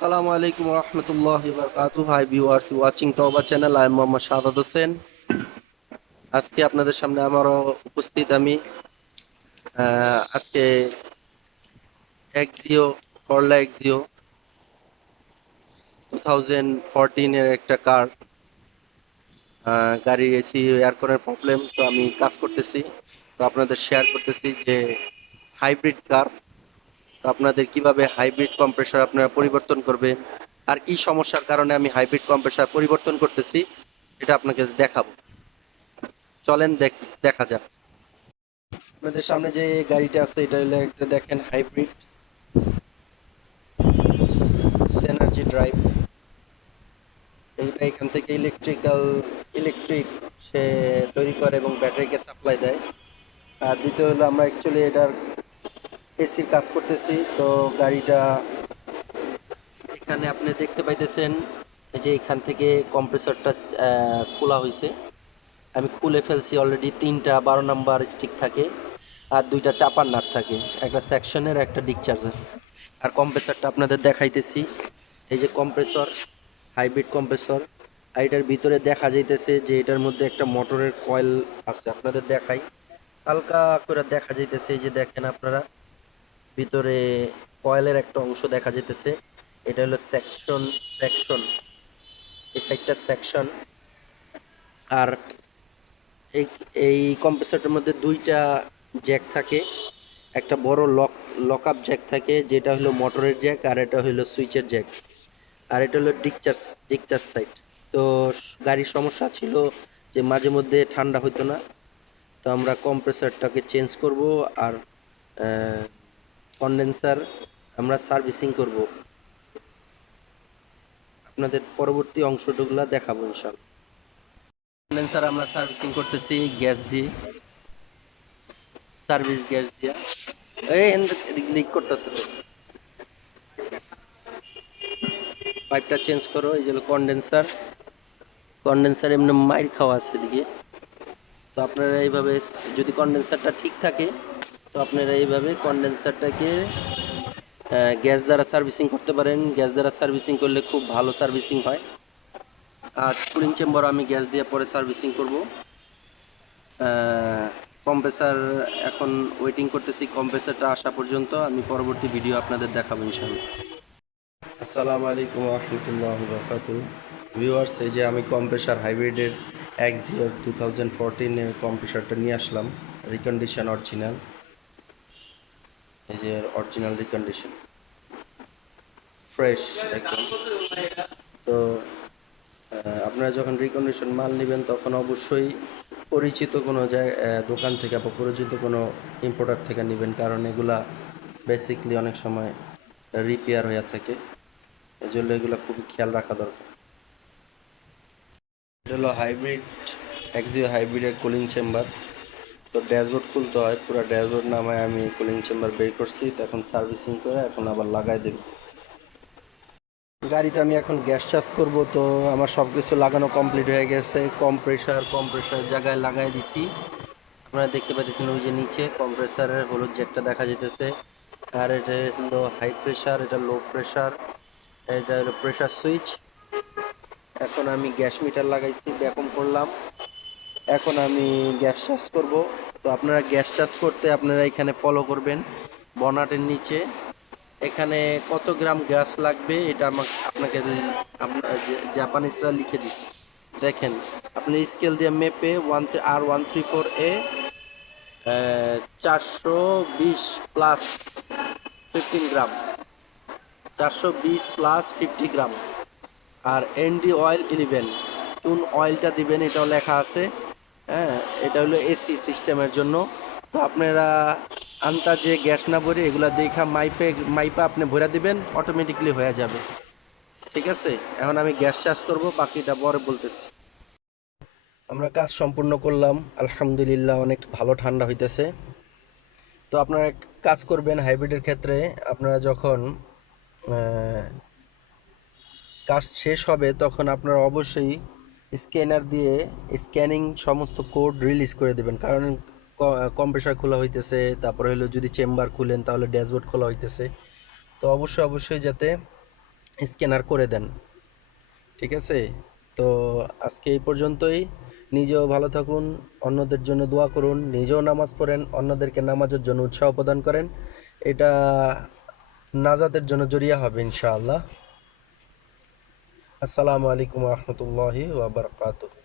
Assalamu alaikum wa rahmatullahi wa barakatuh. Hi viewers watching Tawba channel. I am Shahadat Hussein. আজকে আপনাদের সামনে আমারও উপস্থিত আমি আজকে এক্সিও করলা এক্সিও 2014 এর একটা কার গাড়ির এসি এয়ার করার প্রবলেম, তো আমি কাজ করতেছি, তো আপনাদের শেয়ার করতেছি যে হাইব্রিড কার, তো আপনাদের কিভাবে হাইব্রিড কম্প্রেসর আপনারা পরিবর্তন করবেন আর কি সমস্যার কারণে আমি হাইব্রিড কম্প্রেসর পরিবর্তন করতেছি এটা আপনাকে দেখাবো। চলেন দেখা যাক। আপনাদের সামনে যে গাড়িটা আছে এটা হলো একটা, দেখেন, হাইব্রিড এনার্জি ড্রাইভ। এইটা এখান থেকে ইলেকট্রিক সে তৈরি করে এবং ব্যাটারিকে সাপ্লাই দেয়। আর দ্বিতীয় হলো আমরা অ্যাকচুয়ালি এটার এসির কাজ করতেছি। তো গাড়িটা এখানে আপনি দেখতে পাইতেছেন যে এখান থেকে কম্প্রেসরটা খোলা হয়েছে, আমি খুলে ফেলছি অলরেডি। 3টা 12 নাম্বার স্টিক থাকে আর 2টা চাপার নাট থাকে, একটা সেকশনের একটা ডিসচার্জার। আর কম্প্রেসরটা আপনাদের দেখাইতেছি, এই যে কম্প্রেসর, হাইব্রিড কম্প্রেসর। আর এটার ভিতরে দেখা যাইতেছে যে এটার মধ্যে একটা মোটরের কয়েল আছে, আপনাদের দেখাই, হালকা করে দেখা যাইতেছে। এই যে দেখেন আপনারা, ভিতরে কয়েলের একটা অংশ দেখা যাইতেছে। এটা হলো সেকশন, এই সাইডটা সেকশন। আর এই এই কম্প্রেসরটার মধ্যে 2টা জ্যাক থাকে, একটা বড় লক আপ জ্যাক থাকে যেটা হলো মোটরের জ্যাক, আর এটা হলো সুইচের জ্যাক, আর এটা হলো ডিকচার্জ সাইড। তো গাড়ির সমস্যা ছিল যে মাঝে মধ্যে ঠান্ডা হতো না, তো আমরা কম্প্রেসরটাকে চেঞ্জ করব আর কন্ডেন্সার আমরা সার্ভিসিং করব। আপনাদের পরবর্তী অংশটুকুলা দেখাবো ইনশাআল্লাহ। কন্ডেন্সার আমরা সার্ভিসিং করতেছি গ্যাস দিয়ে, সার্ভিস গ্যাস দিয়ে। এই লিক করতেছে, তো পাইপটা চেঞ্জ করো। এই যে কন্ডেন্সার এমনি মাইর খাওয়া আছে এদিকে। তো আপনারা এইভাবে, যদি কন্ডেন্সারটা ঠিক থাকে তো আপনারা এইভাবে কন্ডেন্সারটাকে গ্যাস দ্বারা সার্ভিসিং করতে পারেন। গ্যাস দ্বারা সার্ভিসিং করলে খুব ভালো সার্ভিসিং হয়। আর কুলিং চেম্বার আমি গ্যাস দিয়ে পরে সার্ভিসিং করব। কম্প্রেসার এখন ওয়েটিং করতেছি, কম্প্রেসারটা আসা পর্যন্ত আমি পরবর্তী ভিডিও আপনাদের দেখাবো ইনশাআল্লাহ। আসসালামু আলাইকুম ওয়া রাহমাতুল্লাহি ওয়া বারাকাতুহু। ভিউয়ার্স, এই যে আমি কম্প্রেসার হাইব্রিডের এক্সিও 2014 এর কম্প্রেসারটা নিয়ে আসলাম, রিকন্ডিশন অরিজিনাল। এই যে অরিজিনাল রিকন্ডিশন, ফ্রেশ একদম। তো আপনারা যখন রিকন্ডিশন মাল নেবেন তখন অবশ্যই পরিচিত কোনো দোকান থেকে বা পরিচিত কোনো ইম্পোর্টার থেকে নেবেন, কারণ এগুলা বেসিকলি অনেক সময় রিপেয়ার হয়ে থাকে, এই জন্য এগুলো খুবই খেয়াল রাখা দরকার। এটা হলো এক্সিও হাইব্রিডের কুলিং চেম্বার। তো ড্যাশবোর্ড খুলতে হয়, পুরো ড্যাশবোর্ড নামায় আমি কুলিং চেম্বার বের করছি, তো এখন সার্ভিসিং করে এখন আবার লাগাই দেব। গাড়িতে আমি এখন গ্যাস চার্জ করব, তো আমার সব কিছু লাগানো কমপ্লিট হয়ে গেছে। কম্প্রেসার জায়গায় লাগাই দিছি, আপনারা দেখতে পাচ্ছেন ওই যে নিচে কম্প্রেসারের হলুদ জ্যাকটা দেখা যেতেছে। আর এটা হলো হাই প্রেসার, এটা লো প্রেসার, এটা হলো প্রেসার সুইচ। এখন আমি গ্যাস মিটার লাগাইছি, ব্যাকম করলাম। এখন আমি গ্যাস চার্জ করব। তো আপনারা গ্যাস চার্জ করতে আপনারা এখানে ফলো করবেন বনাটের নিচে, এখানে কত গ্রাম গ্যাস লাগবে এটা আপনাকে জাপানিজরা লিখে দিচ্ছে। দেখেন, আপনি স্কেল দিয়ে মেপে R134A 420 প্লাস 15 গ্রাম, 420 প্লাস 50 গ্রাম। আর এনডি অয়েল 11 কোন অয়েলটা দিবেন এটাও লেখা আছে। হ্যাঁ, এটা হলো এসি সিস্টেমের জন্য। তো আপনারা আন্দাজে গ্যাস না ভরে এগুলা দেখা মাইপা আপনি ভরে দিবেন, অটোমেটিকলি হয়ে যাবে। ঠিক আছে, এখন আমি গ্যাস চার্জ করব, বাকিটা পরে বলতেছি। আমরা কাজ সম্পূর্ণ করলাম, আলহামদুলিল্লাহ অনেক ভালো ঠান্ডা হইতেছে। তো আপনারা কাজ করবেন হাইব্রিডের ক্ষেত্রে, আপনারা যখন কাজ শেষ হবে তখন আপনারা অবশ্যই স্ক্যানার দিয়ে স্ক্যানিং সমস্ত কোড রিলিজ করে দেবেন, কারণ কম্প্রেসার খোলা হইতেছে, তারপরে হলো যদি চেম্বার খুলেন তাহলে ড্যাশবোর্ড খোলা হইতেছে। তো অবশ্যই যাতে স্ক্যানার করে দেন। ঠিক আছে? তো আজকে এই পর্যন্তই। নিজেও ভালো থাকুন, অন্যদের জন্য দোয়া করুন, নিজেও নামাজ পড়েন, অন্যদেরকে নামাজের জন্য উৎসাহ প্রদান করেন। এটা নাজাতের জন্য জরিয়া হবে ইনশাআল্লাহ। আসসালামু আলাইকুম রহমতুল্লাহি ওয়া বারাকাতুহু।